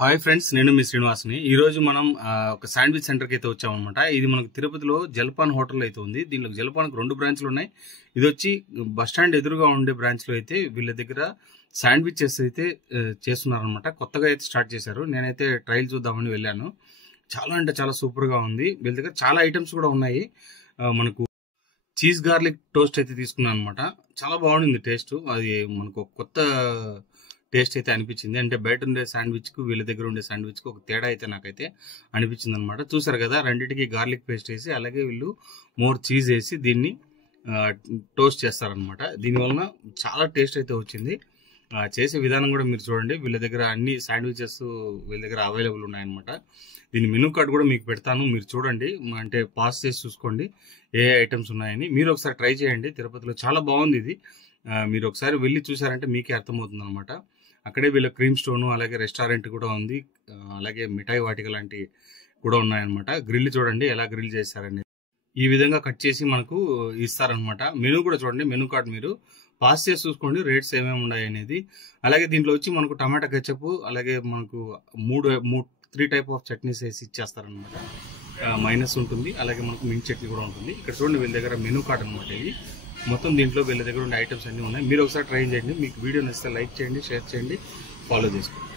Hi friends, నేను మీ శ్రీనివాస్ని. ఈ రోజు మనం ఒక శాండ్విచ్ సెంటర్కి అయితే వచ్చామన్నమాట. ఇది మనకు తిరుపతిలో జల్పాన్ హోటల్ అయితే ఉంది. దీనిలో జల్పాన్కి 2 బ్రాంచ్లు ఉన్నాయి. ఇది వచ్చి బస్ స్టాండ్ ఎదురుగా ఉండే బ్రాంచ్లో అయితే వీళ్ళ దగ్గర శాండ్విచెస్ అయితే చేస్తున్నారనమాట. కొత్తగా అయితే స్టార్ట్ చేశారు. నేనైతే ట్రయల్ చూద్దామని వెళ్ళాను. చాలా అంటే చాలా సూపర్గా ఉంది. వీళ్ళ దగ్గర చాలా ఐటమ్స్ కూడా ఉన్నాయి. మనకు చీజ్ గార్లిక్ టోస్ట్ అయితే తీసుకున్నాను అనమాట. చాలా బాగుంది టేస్ట్. అది మనకు కొత్త టేస్ట్ అయితే అనిపించింది. అంటే బయట ఉండే శాండ్విచ్కు వీళ్ళ దగ్గర ఉండే శాండ్విచ్కు ఒక తేడా అయితే నాకైతే అనిపించింది అనమాట. చూసారు కదా, రెండింటికి గార్లిక్ పేస్ట్ వేసి అలాగే వీళ్ళు మోర్ చీజ్ వేసి దీన్ని టోస్ట్ చేస్తారనమాట. దీనివలన చాలా టేస్ట్ అయితే వచ్చింది. చేసే విధానం కూడా మీరు చూడండి. వీళ్ళ దగ్గర అన్ని శాండ్విచెస్ వీళ్ళ దగ్గర అవైలబుల్ ఉన్నాయన్నమాట. దీని మెనూ కార్డ్ కూడా మీకు పెడతాను, మీరు చూడండి. అంటే పాస్ చేసి చూసుకోండి ఏ ఐటమ్స్ ఉన్నాయని. మీరు ఒకసారి ట్రై చేయండి. తిరుపతిలో చాలా బాగుంది ఇది. మీరు ఒకసారి వెళ్ళి చూసారంటే మీకే అర్థమవుతుంది అనమాట. అక్కడే వీళ్ళ క్రీమ్ స్టోను అలాగే రెస్టారెంట్ కూడా ఉంది. అలాగే మిఠాయి వాటిక లాంటివి కూడా ఉన్నాయన్నమాట. గ్రిల్ చూడండి ఎలా గ్రిల్ చేశారని. ఈ విధంగా కట్ చేసి మనకు ఇస్తారనమాట. మెనూ కూడా చూడండి, మెనూ కార్డ్ మీరు పాస్ చేసి చూసుకోండి రేట్స్ ఏమేమి ఉన్నాయి అనేది. అలాగే దీంట్లో వచ్చి మనకు టమాటా కెచప్ అలాగే మనకు 3 టైప్ ఆఫ్ చట్నీస్ వేసి ఇచ్చేస్తారనమాట. మైనస్ ఉంటుంది, అలాగే మనకు మింట్ చట్నీ కూడా ఉంటుంది. ఇక్కడ చూడండి వీళ్ళ దగ్గర మెనూ కార్డ్ అనమాట. ఇది మొత్తం దీంట్లో వీళ్ళ దగ్గర ఉండే ఐటమ్స్ అన్నీ ఉన్నాయి. మీరు ఒకసారి ట్రై చేయండి. మీకు వీడియో నచ్చితే లైక్ చేయండి, షేర్ చేయండి, ఫాలో చేసుకోండి.